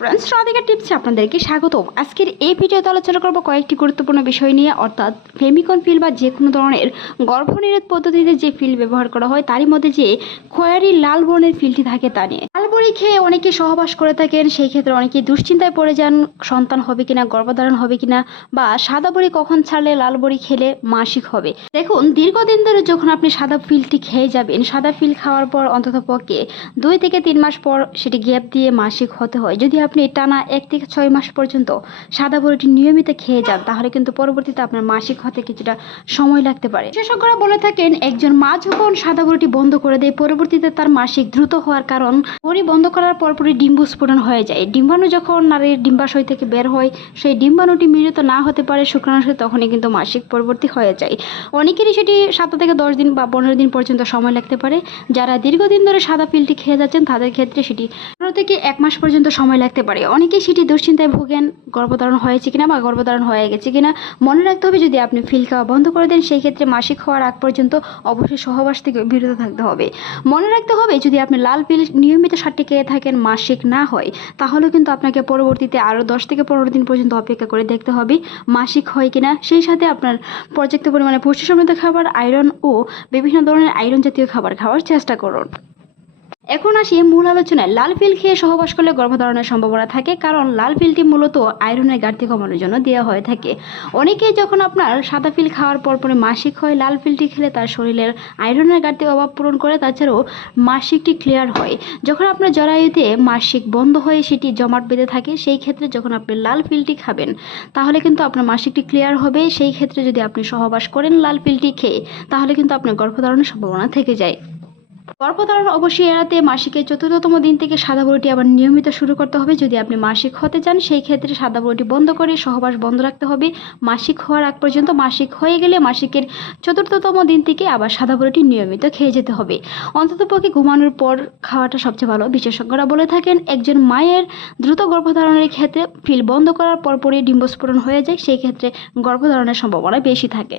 Friends, Radhika টিপসে আপনাদেরকে স্বাগতম। আজকের এই ভিডিওতে আলোচনা করব কয়েকটি গুরুত্বপূর্ণ বিষয় নিয়ে, অর্থাৎ ফেমিকন ফিল বা যে কোনো ধরনের গর্ভনিরোধ পদ্ধতিতে যে ফিল ব্যবহার করা হয় তারই মধ্যে যে খয়েরি লাল বর্ণের ফিলটি থাকে তা নিয়ে। লাল বড়ি খেয়ে অনেকে সহবাস করে থাকেন, সেই ক্ষেত্রে অনেকে দুশ্চিন্তায় পড়ে যান সন্তান হবে কিনা, গর্ভধারণ হবে কিনা, বা সাদা বড়ি কখন ছাড়লে লাল বড়ি খেলে মাসিক হবে। দেখুন, দীর্ঘদিন ধরে যখন আপনি সাদা ফিলটি খেয়ে যাবেন, সাদা ফিল খাওয়ার পর অন্তত পক্ষে 2 থেকে 3 মাস পর সেটি গ্যাপ দিয়ে মাসিক হতে হয়। যদি আপনি টানা 1 থেকে 6 মাস পর্যন্ত সাদা বড়িটি নিয়মিত খেয়ে যান, তাহলে কিন্তু পরবর্তীতে আপনার মাসিক হতে কিছুটা সময় লাগতে পারে। বিশেষজ্ঞরা বলে থাকেন, একজন মা যখন সাদা বড়িটি বন্ধ করে দেয়, পরবর্তীতে তার মাসিক দ্রুত হওয়ার কারণ বড়ি বন্ধ করার পরপরই ডিম্বস্ফোটন হয়ে যায়। ডিম্বাণু যখন নারীর ডিম্বাশয় থেকে বের হয়, সেই ডিম্বাণুটি মিলিত না হতে পারে শুক্রাণুতে, তখনই কিন্তু মাসিক পরবর্তী হয়ে যায়। অনেকেরই সেটি 7 থেকে 10 দিন বা 15 দিন পর্যন্ত সময় লাগতে পারে। যারা দীর্ঘদিন ধরে সাদা পিলটি খেয়ে যাচ্ছেন তাদের ক্ষেত্রে সেটি 15 থেকে 1 মাস পর্যন্ত সময় লাগতে পারে। অনেকেই সেটি দুশ্চিন্তায় ভোগেন, গর্ভধারণ হয়েছে কিনা বা গর্ভধারণ হয়ে গেছে কিনা। মনে রাখতে হবে, যদি আপনি ফিল খাওয়া বন্ধ করে দেন, সেই ক্ষেত্রে মাসিক হওয়ার আগ পর্যন্ত অবশ্যই সহবাস থেকে বিরত থাকতে হবে। মনে রাখতে হবে, যদি আপনি লাল পিল নিয়মিত 7টি খেয়ে থাকেন, মাসিক না হয়, তাহলেও কিন্তু আপনাকে পরবর্তীতে আরও 10 থেকে 15 দিন পর্যন্ত অপেক্ষা করে দেখতে হবে মাসিক হয় কিনা। সেই সাথে আপনার পর্যাপ্ত পরিমাণে পুষ্টি সমৃদ্ধ খাবার, আয়রন ও বিভিন্ন ধরনের আয়রন জাতীয় খাবার খাওয়ার চেষ্টা করুন। এখন আসি মূল আলোচনায়। লাল পিল খেয়ে সহবাস করলে গর্ভধারণের সম্ভাবনা থাকে, কারণ লাল পিলটি মূলত আয়রনের ঘাটতি কমানোর জন্য দেওয়া হয়ে থাকে। অনেকেই যখন আপনার সাদা পিল খাওয়ার পরে মাসিক হয়, লাল পিলটি খেলে তার শরীরের আয়রনের ঘাটতি অভাব পূরণ করে, তাছাড়াও মাসিকটি ক্লিয়ার হয়। যখন আপনার জরায়ুতে মাসিক বন্ধ হয়ে সেটি জমাট বেঁধে থাকে, সেই ক্ষেত্রে যখন আপনি লাল পিলটি খাবেন, তাহলে কিন্তু আপনার মাসিকটি ক্লিয়ার হবে। সেই ক্ষেত্রে যদি আপনি সহবাস করেন লাল পিলটি খেয়ে, তাহলে কিন্তু আপনার গর্ভধারণের সম্ভাবনা থেকে যায়। গর্ভধারণ অবশ্যই এড়াতে মাসিকের 4র্থতম দিন থেকে সাদা বড়িটি আবার নিয়মিত শুরু করতে হবে। যদি আপনি মাসিক হতে চান, সেই ক্ষেত্রে সাদা বড়িটি বন্ধ করে সহবাস বন্ধ রাখতে হবে মাসিক হওয়ার আগ পর্যন্ত। মাসিক হয়ে গেলে মাসিকের 4র্থতম দিন থেকে আবার সাদা বড়িটি নিয়মিত খেয়ে যেতে হবে। অন্ততপক্ষে ঘুমানোর পর খাওয়াটা সবচেয়ে ভালো। বিশেষজ্ঞরা বলে থাকেন, একজন মায়ের দ্রুত গর্ভধারণের ক্ষেত্রে পিল বন্ধ করার পরপরই ডিম্বস্ফোটন হয়ে যায়, সেই ক্ষেত্রে গর্ভধারণের সম্ভাবনা বেশি থাকে।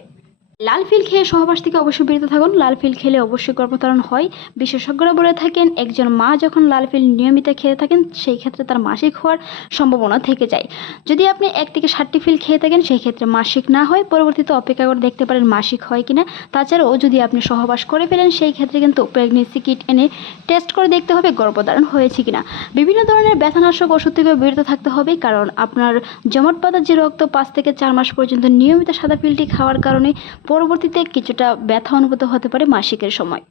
লাল পিল খেয়ে সহবাস থেকে অবশ্যই বিরত থাকুন। লাল পিল খেলে অবশ্যই গর্ভধারণ হয়। বিশেষজ্ঞরা বলে থাকেন, একজন মা যখন লাল পিল নিয়মিত খেয়ে থাকেন, সেই ক্ষেত্রে তার মাসিক হওয়ার সম্ভাবনা থেকে যায়। যদি আপনি 1 থেকে 7টি পিল খেয়ে থাকেন, সেই ক্ষেত্রে মাসিক না হয়, পরবর্তীতে অপেক্ষা করে দেখতে পারেন মাসিক হয় কিনা। তাছাড়াও যদি আপনি সহবাস করে ফেলেন, সেই ক্ষেত্রে কিন্তু প্রেগনেন্সি কিট এনে টেস্ট করে দেখতে হবে গর্ভধারণ হয়েছে কিনা। বিভিন্ন ধরনের ব্যথানাশক ওষুধ থেকে বিরত থাকতে হবে, কারণ আপনার জমাট বাঁধা যে রক্ত 5 থেকে 4 মাস পর্যন্ত নিয়মিত সাদা পিলটি খাওয়ার কারণে পরবর্তীতে কিছুটা ব্যথা অনুভূত হতে পারে মাসিকের সময়।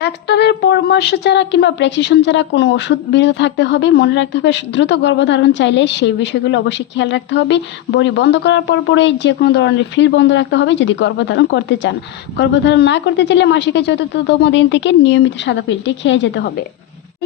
ডাক্তারের পরামর্শ ছাড়া কিংবা প্রেসক্রিপশন ছাড়া কোনো ওষুধ বিরত থাকতে হবে। মনে রাখতে হবে, দ্রুত গর্ভধারণ চাইলে সেই বিষয়গুলো অবশ্যই খেয়াল রাখতে হবে। বড়ি বন্ধ করার পরে যে কোনো ধরনের ফিল বন্ধ রাখতে হবে যদি গর্ভধারণ করতে চান। গর্ভধারণ না করতে চাইলে মাসিকের 4র্থতম দিন থেকে নিয়মিত সাদা পিলটি খেয়ে যেতে হবে।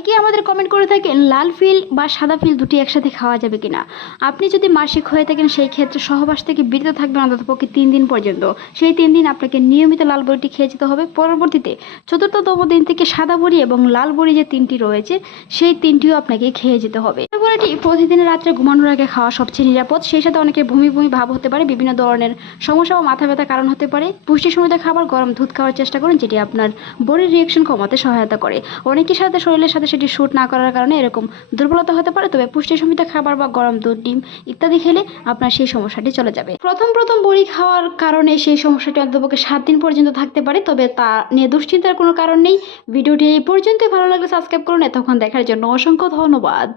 কি আমাদের কমেন্ট করে থাকেন, লাল ফিল বা সাদা ফিল দুটি একসাথে খাওয়া যাবে কিনা। আপনি যদি মাসিক হয়ে থাকেন, সেই ক্ষেত্রে সহবাস থেকে বিরত থাকবেন অন্ততপক্ষে 3 দিন পর্যন্ত। সেই 3 দিন আপনাকে নিয়মিত লাল বড়িটি খেয়ে যেতে হবে। পরবর্তীতে 4র্থতম দিন থেকে সাদা বড়ি এবং লাল বড়ি যে 3টি রয়েছে, সেই 3টিও আপনাকে খেয়ে যেতে হবে। বড়িটি প্রতিদিন রাত্রে ঘুমানোর আগে খাওয়া সবচেয়ে নিরাপদ। সেই সাথে অনেকের বমি বমি ভাব হতে পারে, বিভিন্ন ধরনের সমস্যা বা মাথা ব্যথার কারণ হতে পারে। পুষ্টি সমৃদ্ধ খাবার, গরম দুধ খাওয়ার চেষ্টা করুন, যেটি আপনার বডির রিয়াকশন কমাতে সহায়তা করে। অনেকের সাথে শরীরের সাথে সেটি শুট না করার কারণে এরকম দুর্বলতা হতে পারে, তবে পুষ্টি সমৃদ্ধ খাবার বা গরম দুধ, ডিম ইত্যাদি খেলে আপনার সেই সমস্যাটি চলে যাবে। প্রথম বড়ি খাওয়ার কারণে সেই সমস্যাটি অন্ততপক্ষে 7 দিন পর্যন্ত থাকতে পারে, তবে তা নিয়ে দুশ্চিন্তার কোনো কারণ নেই। ভিডিওটি এই পর্যন্তই। ভালো লাগলে সাবস্ক্রাইব করুন। এতক্ষণ দেখার জন্য অসংখ্য ধন্যবাদ।